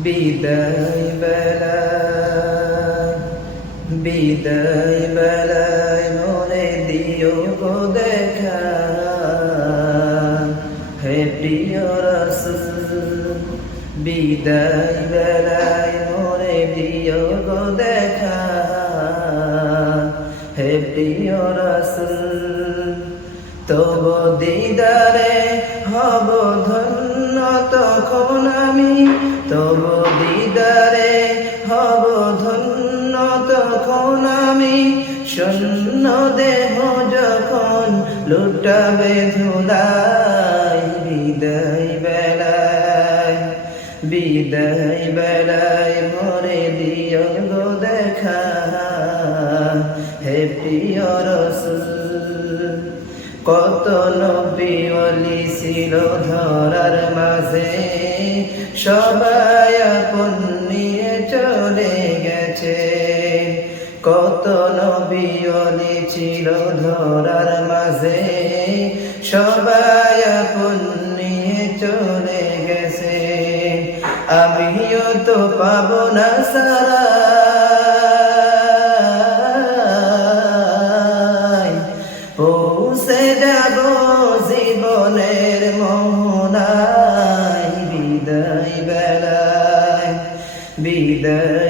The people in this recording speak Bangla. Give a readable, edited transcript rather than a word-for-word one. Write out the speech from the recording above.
বিদায় বেলায় বিদায় বেলায় মোরে দিও গো দেখা, হে প্রিয় রাসূল। বিদায় বেলায় মোরে দিও গো দেখা, হে প্রিয় রাসূল। তব দিদারে হব ধন্য তখন আমি, তব দিদারে হব ধন্য তখন আমি। শূন্য দেহ যখন লুটাবে ধুলাই, বিদায় বেলায় বিদায় বেলায় মোরে দিও গো দেখা, হে প্রিয় রাসূল। কত নবী ওলি ছিল ধরার মাঝে, সবাই আপন নিয়ে চলে গেছে। কত নবী ওলি ছিল ধরার মাঝে, সবাই আপন নিয়ে চলে গেছে। আমিও তো পাবো না সারা, পৌঁছে যাব জীবনের মোহনায়। বিদায় বেলায় বিদায়